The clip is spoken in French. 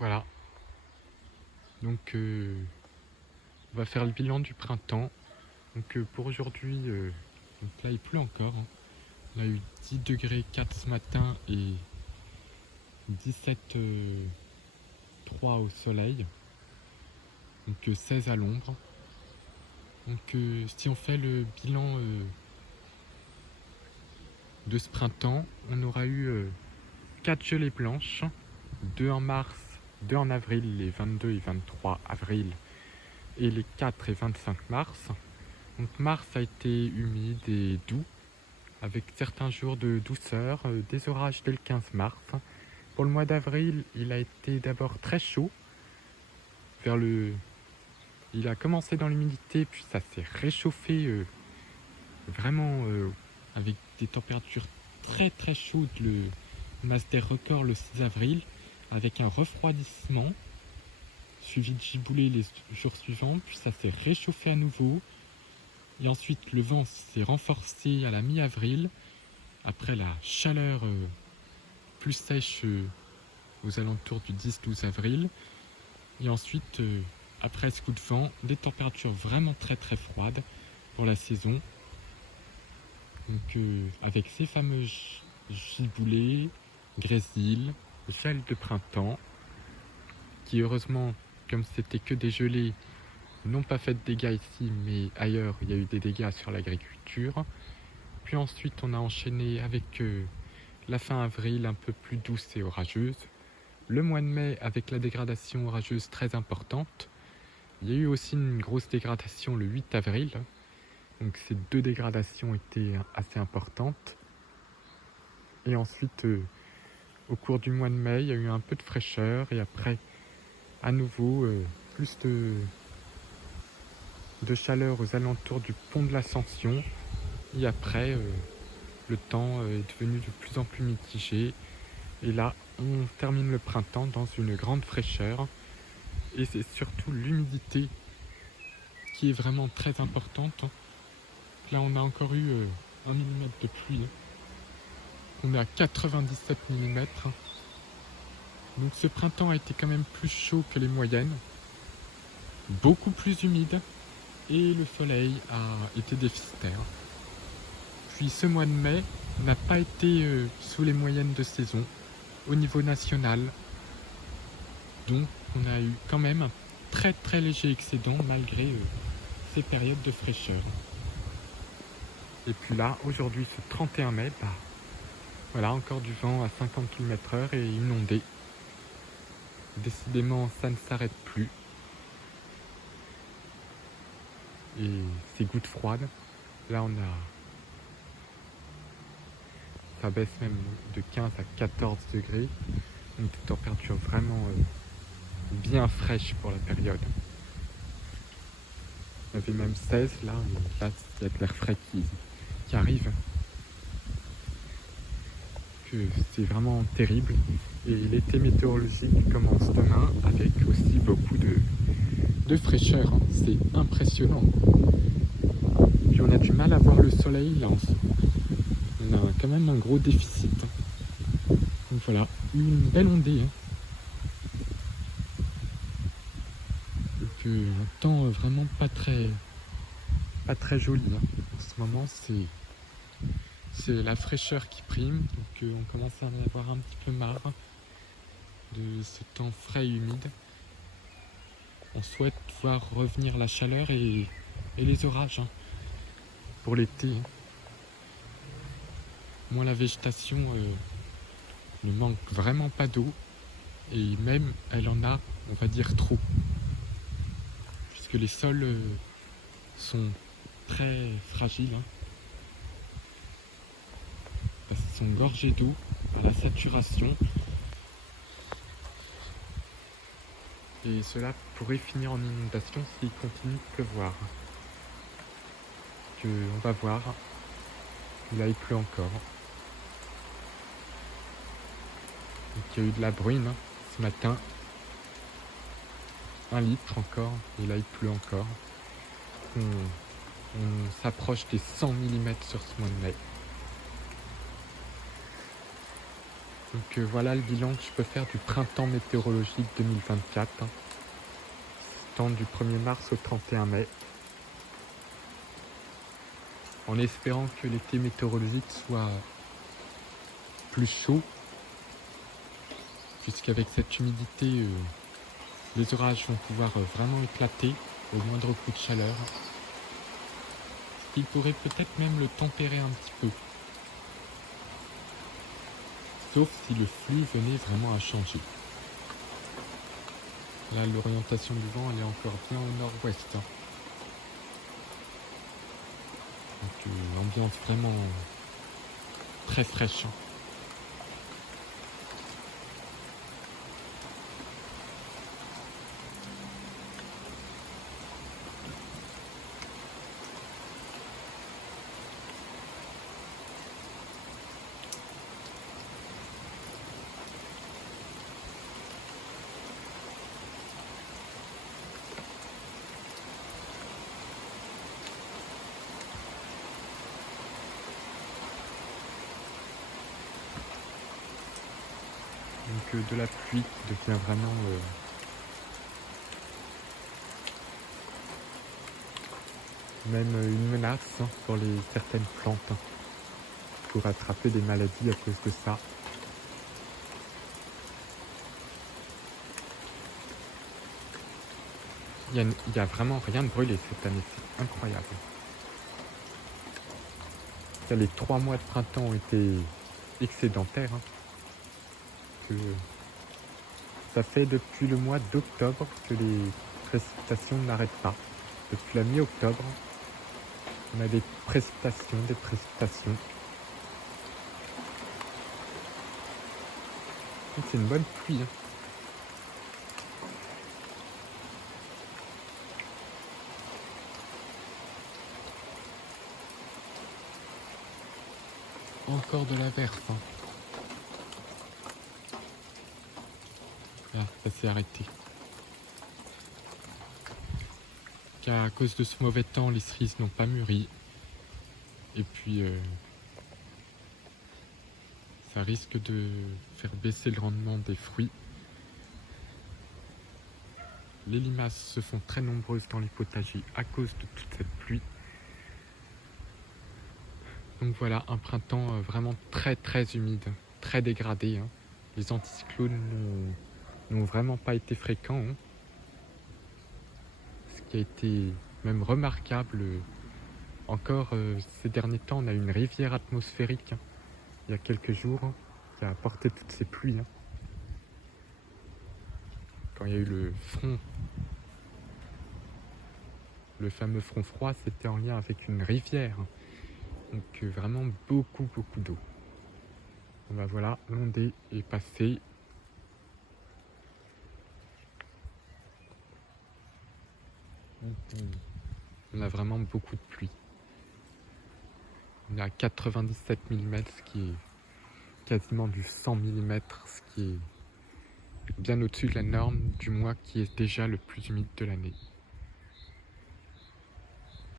Voilà, donc on va faire le bilan du printemps. Donc pour aujourd'hui, donc là il pleut encore, hein. On a eu 10 degrés 4 ce matin et 17,3 au soleil, donc 16 à l'ombre. Donc si on fait le bilan de ce printemps, on aura eu 4 gelées blanches, 2 en mars, 2 en avril, les 22 et 23 avril, et les 4 et 25 mars. Donc mars a été humide et doux, avec certains jours de douceur, des orages dès le 15 mars. Pour le mois d'avril, il a été d'abord très chaud. Il a commencé dans l'humidité, puis ça s'est réchauffé vraiment avec des températures très très chaudes. On a des records le 6 avril, avec un refroidissement, suivi de giboulées les jours suivants, puis ça s'est réchauffé à nouveau. Et ensuite, le vent s'est renforcé à la mi-avril, après la chaleur plus sèche aux alentours du 10-12 avril. Et ensuite, après ce coup de vent, des températures vraiment très très froides pour la saison. Donc avec ces fameux giboulées, grésil, gel de printemps, qui heureusement, comme c'était que des gelées, n'ont pas fait de dégâts ici, mais ailleurs il y a eu des dégâts sur l'agriculture. Puis ensuite on a enchaîné avec la fin avril un peu plus douce et orageuse, le mois de mai avec la dégradation orageuse très importante. Il y a eu aussi une grosse dégradation le 8 avril, donc ces deux dégradations étaient assez importantes. Et ensuite au cours du mois de mai il y a eu un peu de fraîcheur, et après à nouveau plus de chaleur aux alentours du pont de l'Ascension. Et après le temps est devenu de plus en plus mitigé, et là on termine le printemps dans une grande fraîcheur. Et c'est surtout l'humidité qui est vraiment très importante. Là on a encore eu 1 mm de pluie, on est à 97 mm. Donc ce printemps a été quand même plus chaud que les moyennes, beaucoup plus humide, et le soleil a été déficitaire. Puis ce mois de mai n'a pas été sous les moyennes de saison au niveau national. Donc on a eu quand même un très très léger excédent malgré ces périodes de fraîcheur. Et puis là, aujourd'hui, ce 31 mai, voilà, encore du vent à 50 km/h et inondé. Décidément, ça ne s'arrête plus. Et ces gouttes froides, là ça baisse même de 15 à 14 degrés. Une température vraiment bien fraîche pour la période. On avait même 16 là, et là il y a de l'air frais qui arrive. Que c'est vraiment terrible. Et l'été météorologique commence demain avec aussi beaucoup de fraîcheur, hein. C'est impressionnant. Puis on a du mal à voir le soleil là. On a quand même un gros déficit. Donc voilà, une belle ondée, hein. Donc un temps vraiment pas très joli, hein. En ce moment c'est la fraîcheur qui prime, donc on commence à en avoir un petit peu marre de ce temps frais et humide. On souhaite voir revenir la chaleur et les orages, hein, pour l'été, hein. Moi la végétation ne manque vraiment pas d'eau, et même elle en a, on va dire, trop, puisque les sols sont très fragiles, hein, parce qu'ils sont gorgés d'eau à la saturation. Et cela pourrait finir en inondation s'il continue de pleuvoir. On va voir. Là il pleut encore. Donc, il y a eu de la bruine, hein, ce matin. 1 litre encore, et là il pleut encore. On s'approche des 100 mm sur ce mois de mai. Donc voilà le bilan que je peux faire du printemps météorologique 2024, hein, temps du 1er mars au 31 mai, en espérant que l'été météorologique soit plus chaud, puisqu'avec cette humidité, les orages vont pouvoir vraiment éclater au moindre coup de chaleur, ce qui pourrait peut-être même le tempérer un petit peu, sauf si le flux venait vraiment à changer. Là, l'orientation du vent, elle est encore bien au nord-ouest, hein. Donc ambiance vraiment très fraîche, hein. Donc de la pluie qui devient vraiment même une menace, hein, pour certaines plantes, hein, pour attraper des maladies à cause de ça. Il y a vraiment rien de brûlé cette année, c'est incroyable. Les 3 mois de printemps ont été excédentaires, hein, que ça fait depuis le mois d'octobre que les précipitations n'arrêtent pas. Depuis la mi-octobre, on a des précipitations, des précipitations. C'est une bonne pluie, hein. Encore de l'averse, hein. Ah, ça s'est arrêté. Car à cause de ce mauvais temps, les cerises n'ont pas mûri. Et puis, ça risque de faire baisser le rendement des fruits. Les limaces se font très nombreuses dans les potagers à cause de toute cette pluie. Donc voilà, un printemps vraiment très très humide, très dégradé, hein. Les anticyclones n'ont vraiment pas été fréquents, hein. Ce qui a été même remarquable. Encore ces derniers temps, on a eu une rivière atmosphérique, hein, il y a quelques jours, hein, qui a apporté toutes ces pluies, hein. Quand il y a eu le fameux front froid, c'était en lien avec une rivière, hein. Donc vraiment beaucoup d'eau. Ben voilà, l'ondée est passée. On a vraiment beaucoup de pluie. On a 97 mm, ce qui est quasiment du 100 mm, ce qui est bien au-dessus de la norme du mois qui est déjà le plus humide de l'année.